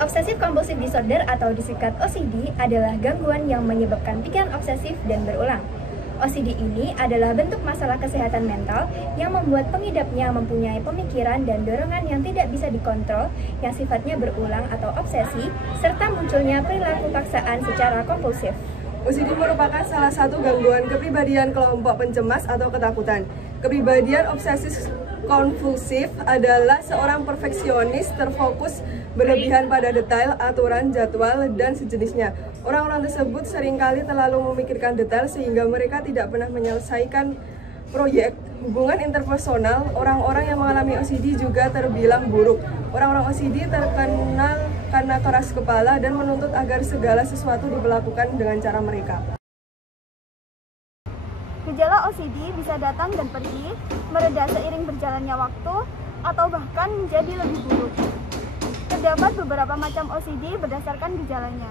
Obsessive Compulsive Disorder atau disingkat OCD adalah gangguan yang menyebabkan pikiran obsesif dan berulang. OCD ini adalah bentuk masalah kesehatan mental yang membuat pengidapnya mempunyai pemikiran dan dorongan yang tidak bisa dikontrol, yang sifatnya berulang atau obsesi, serta munculnya perilaku paksaan secara kompulsif. OCD merupakan salah satu gangguan kepribadian kelompok pencemas atau ketakutan. Kepribadian obsesif kompulsif adalah seorang perfeksionis terfokus berlebihan pada detail, aturan, jadwal, dan sejenisnya. Orang-orang tersebut seringkali terlalu memikirkan detail sehingga mereka tidak pernah menyelesaikan proyek. Hubungan interpersonal, orang-orang yang mengalami OCD juga terbilang buruk. Orang-orang OCD terkenal karena keras kepala dan menuntut agar segala sesuatu diperlakukan dengan cara mereka. Gejala OCD bisa datang dan pergi, mereda seiring berjalannya waktu, atau bahkan menjadi lebih buruk. Terdapat beberapa macam OCD berdasarkan gejalanya.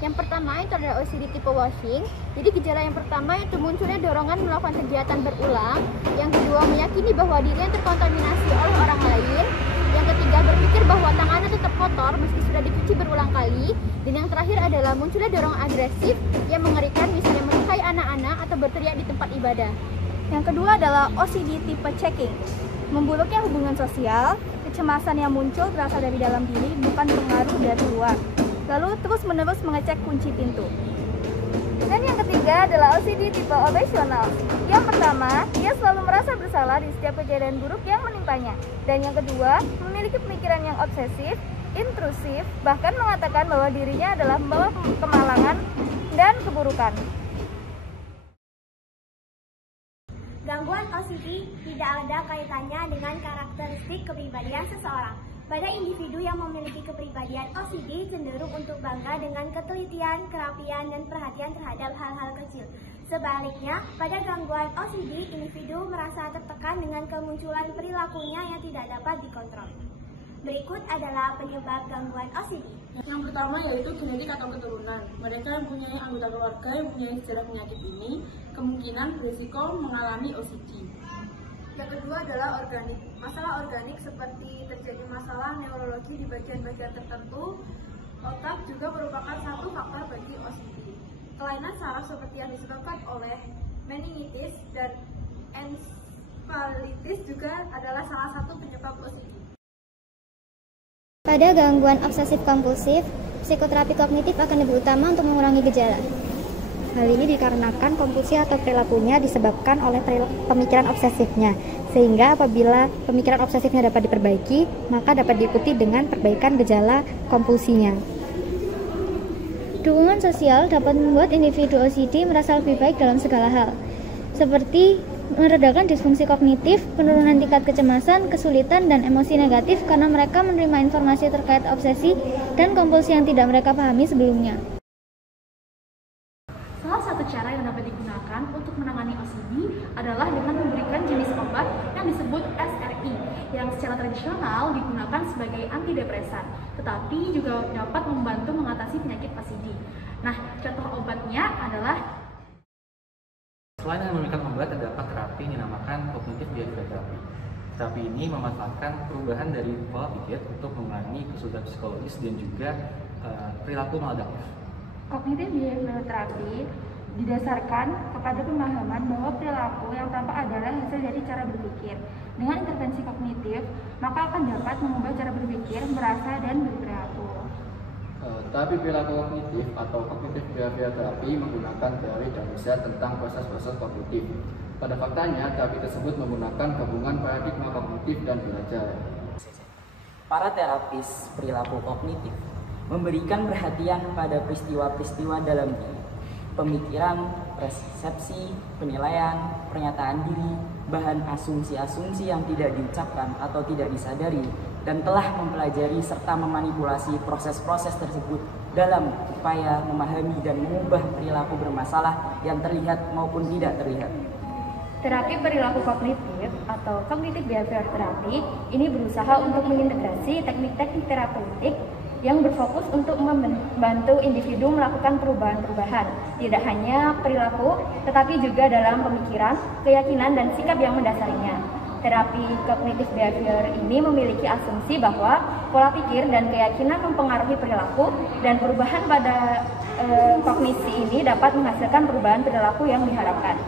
Yang pertama itu adalah OCD tipe washing. Jadi gejala yang pertama itu munculnya dorongan melakukan kegiatan berulang. Yang kedua meyakini bahwa dirinya terkontaminasi oleh orang lain. Yang ketiga berpikir bahwa tangannya tetap kotor meski sudah dicuci berulang kali. Dan yang terakhir adalah munculnya dorongan agresif yang mengerikan, misalnya melukai anak-anak atau berteriak di tempat ibadah. Yang kedua adalah OCD tipe checking. Membuluknya hubungan sosial, kecemasan yang muncul berasal dari dalam diri, bukan pengaruh dari luar. Lalu terus-menerus mengecek kunci pintu. Dan yang ketiga adalah OCD tipe obsesional. Yang pertama, dia selalu merasa bersalah di setiap kejadian buruk yang menimpanya. Dan yang kedua, memiliki pemikiran yang obsesif, intrusif, bahkan mengatakan bahwa dirinya adalah membawa kemalangan dan keburukan. Gangguan OCD tidak ada kaitannya dengan karakteristik kepribadian seseorang. Pada individu yang memiliki kepribadian OCD cenderung untuk bangga dengan ketelitian, kerapian, dan perhatian terhadap hal-hal kecil. Sebaliknya, pada gangguan OCD, individu merasa tertekan dengan kemunculan perilakunya yang tidak dapat dikontrol. Berikut adalah penyebab gangguan OCD. Yang pertama yaitu genetik atau keturunan. Mereka yang mempunyai anggota keluarga yang mempunyai sejarah penyakit ini kemungkinan berisiko mengalami OCD. Yang kedua adalah organik. Masalah organik seperti terjadi masalah neurologi di bagian-bagian tertentu otak juga merupakan satu faktor bagi OCD. Kelainan saraf seperti yang disebabkan oleh meningitis dan encephalitis juga adalah salah satu penyebab OCD. Pada gangguan obsesif kompulsif, psikoterapi kognitif akan lebih utama untuk mengurangi gejala. Hal ini dikarenakan kompulsi atau perilakunya disebabkan oleh pemikiran obsesifnya, sehingga apabila pemikiran obsesifnya dapat diperbaiki, maka dapat diikuti dengan perbaikan gejala kompulsinya. Dukungan sosial dapat membuat individu OCD merasa lebih baik dalam segala hal, seperti meredakan disfungsi kognitif, penurunan tingkat kecemasan, kesulitan, dan emosi negatif karena mereka menerima informasi terkait obsesi dan kompulsi yang tidak mereka pahami sebelumnya. Salah satu cara yang dapat digunakan untuk menangani OCD adalah dengan memberikan jenis obat yang disebut SRI, yang secara tradisional digunakan sebagai antidepresan, tetapi juga dapat membantu mengatasi penyakit OCD. Nah, contoh obatnya adalah selain memberikan obat, terdapat terapi yang dinamakan kognitif behavioral therapy. Terapi ini memanfaatkan perubahan dari pola pikir untuk mengurangi kesulitan psikologis dan juga perilaku maladaptif. Kognitif behavioral therapy didasarkan kepada pemahaman bahwa perilaku yang tampak adalah hasil dari cara berpikir. Dengan intervensi kognitif, maka akan dapat mengubah cara berpikir, merasa, dan berperilaku. Terapi perilaku kognitif atau kognitif behavioral therapy menggunakan teori dan riset tentang proses-proses kognitif. Pada faktanya, terapi tersebut menggunakan gabungan paradigma kognitif dan belajar. Para terapis perilaku kognitif memberikan perhatian pada peristiwa-peristiwa dalam diri, pemikiran, persepsi, penilaian, pernyataan diri, bahan asumsi-asumsi yang tidak diucapkan atau tidak disadari, dan telah mempelajari serta memanipulasi proses-proses tersebut dalam upaya memahami dan mengubah perilaku bermasalah yang terlihat maupun tidak terlihat. Terapi perilaku kognitif atau cognitive behavioral therapy ini berusaha untuk mengintegrasi teknik-teknik terapeutik yang berfokus untuk membantu individu melakukan perubahan-perubahan, tidak hanya perilaku, tetapi juga dalam pemikiran, keyakinan, dan sikap yang mendasarinya. Terapi kognitif behavior ini memiliki asumsi bahwa pola pikir dan keyakinan mempengaruhi perilaku, dan perubahan pada kognisi ini dapat menghasilkan perubahan perilaku yang diharapkan.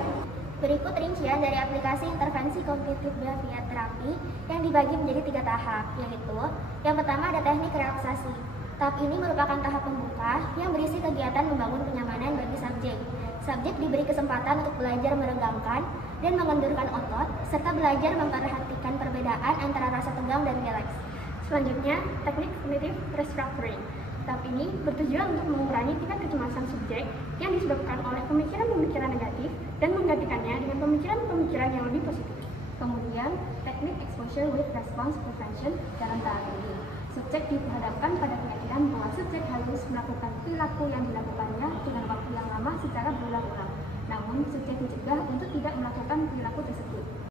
Berikut rincian dari aplikasi intervensi kognitif behavior terapi yang dibagi menjadi 3 tahap, yaitu yang pertama ada teknik relaksasi. Tahap ini merupakan tahap pembuka yang berisi kegiatan membangun kenyamanan bagi subjek. Subjek diberi kesempatan untuk belajar meregangkan dan mengendurkan otot, serta belajar memperhatikan perbedaan antara rasa tegang dan rileks. Selanjutnya, teknik cognitive restructuring. Tahap ini bertujuan untuk mengurangi tingkat kecemasan subjek yang disebabkan oleh pemikiran-pemikiran negatif dan menggantikannya dengan pemikiran-pemikiran yang lebih positif. Kemudian, teknik exposure with response prevention dalam tahap ini. Subjek dihadapkan pada keyakinan bahwa subjek harus melakukan perilaku yang dilakukannya dengan waktu yang lama secara berulang-ulang. Namun, subjek dicegah untuk tidak melakukan perilaku tersebut.